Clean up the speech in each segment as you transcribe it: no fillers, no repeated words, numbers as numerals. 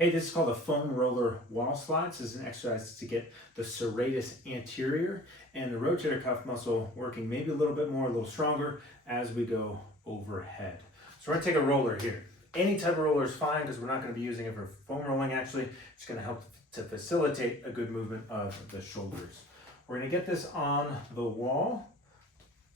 Hey, this is called a foam roller wall slide. This is an exercise to get the serratus anterior and the rotator cuff muscle working maybe a little bit more, a little stronger as we go overhead. So we're gonna take a roller here. Any type of roller is fine because we're not gonna be using it for foam rolling actually. It's gonna help to facilitate a good movement of the shoulders. We're gonna get this on the wall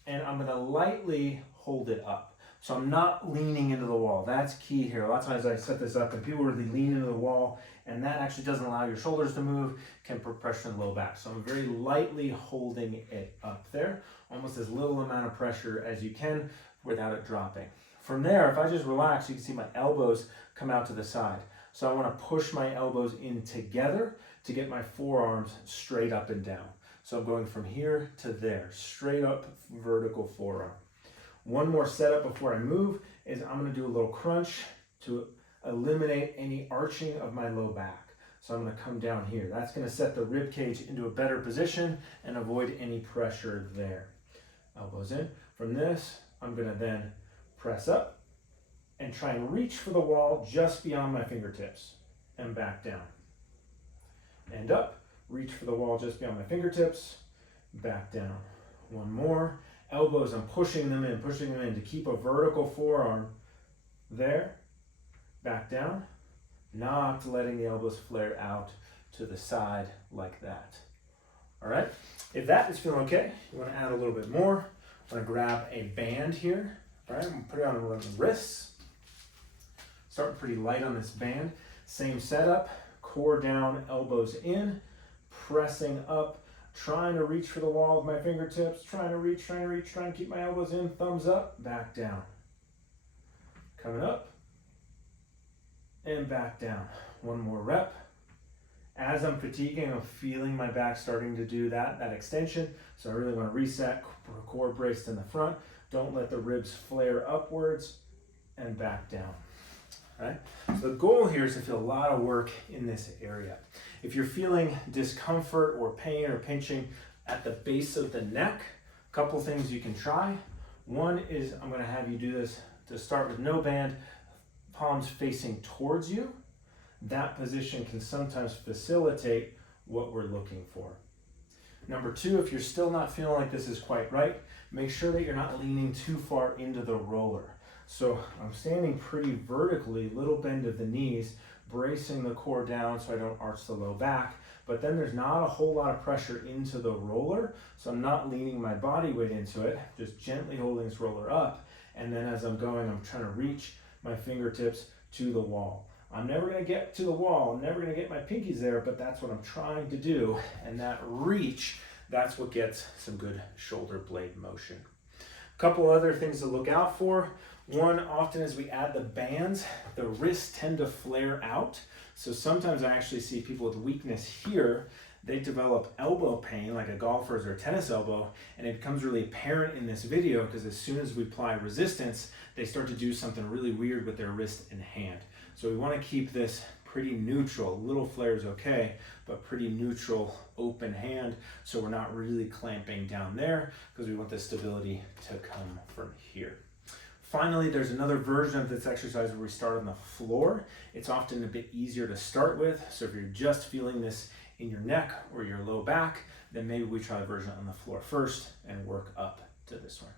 and I'm gonna lightly hold it up. So I'm not leaning into the wall. That's key here. A lot of times I set this up and people really lean into the wall and that actually doesn't allow your shoulders to move, can put pressure in the low back. So I'm very lightly holding it up there, almost as little amount of pressure as you can without it dropping. From there, if I just relax, you can see my elbows come out to the side. So I want to push my elbows in together to get my forearms straight up and down. So I'm going from here to there, straight up vertical forearm. One more setup before I move is I'm going to do a little crunch to eliminate any arching of my low back. So I'm going to come down here. That's going to set the rib cage into a better position and avoid any pressure there. Elbows in. From this, I'm going to then press up and try and reach for the wall just beyond my fingertips and back down. And up, reach for the wall just beyond my fingertips, back down. One more. Elbows, I'm pushing them in to keep a vertical forearm there, back down, not letting the elbows flare out to the side like that. All right, if that is feeling okay, you want to add a little bit more. I'm going to grab a band here. All right, I'm going to put it on the wrists. Starting pretty light on this band. Same setup, core down, elbows in, pressing up, trying to reach for the wall with my fingertips, trying to keep my elbows in, thumbs up, back down. Coming up and back down. One more rep. As I'm fatiguing, I'm feeling my back starting to do that extension. So I really want to reset, core braced in the front. Don't let the ribs flare upwards and back down. Right? So the goal here is to feel a lot of work in this area. If you're feeling discomfort or pain or pinching at the base of the neck, a couple things you can try. One is I'm going to have you do this to start with no band, palms facing towards you. That position can sometimes facilitate what we're looking for. Number two, if you're still not feeling like this is quite right, make sure that you're not leaning too far into the roller. So I'm standing pretty vertically, little bend of the knees, bracing the core down so I don't arch the low back, but then there's not a whole lot of pressure into the roller, so I'm not leaning my body weight into it, just gently holding this roller up, and then as I'm going, I'm trying to reach my fingertips to the wall. I'm never going to get to the wall, I'm never going to get my pinkies there, but that's what I'm trying to do, and that reach, that's what gets some good shoulder blade motion. A couple other things to look out for. One, often as we add the bands, the wrists tend to flare out. So sometimes I actually see people with weakness here, they develop elbow pain like a golfer's or a tennis elbow, and it becomes really apparent in this video because as soon as we apply resistance, they start to do something really weird with their wrist and hand. So we want to keep this pretty neutral. Little flares okay, but pretty neutral open hand so we're not really clamping down there because we want the stability to come from here. Finally, there's another version of this exercise where we start on the floor. It's often a bit easier to start with, so if you're just feeling this in your neck or your low back, then maybe we try the version on the floor first and work up to this one.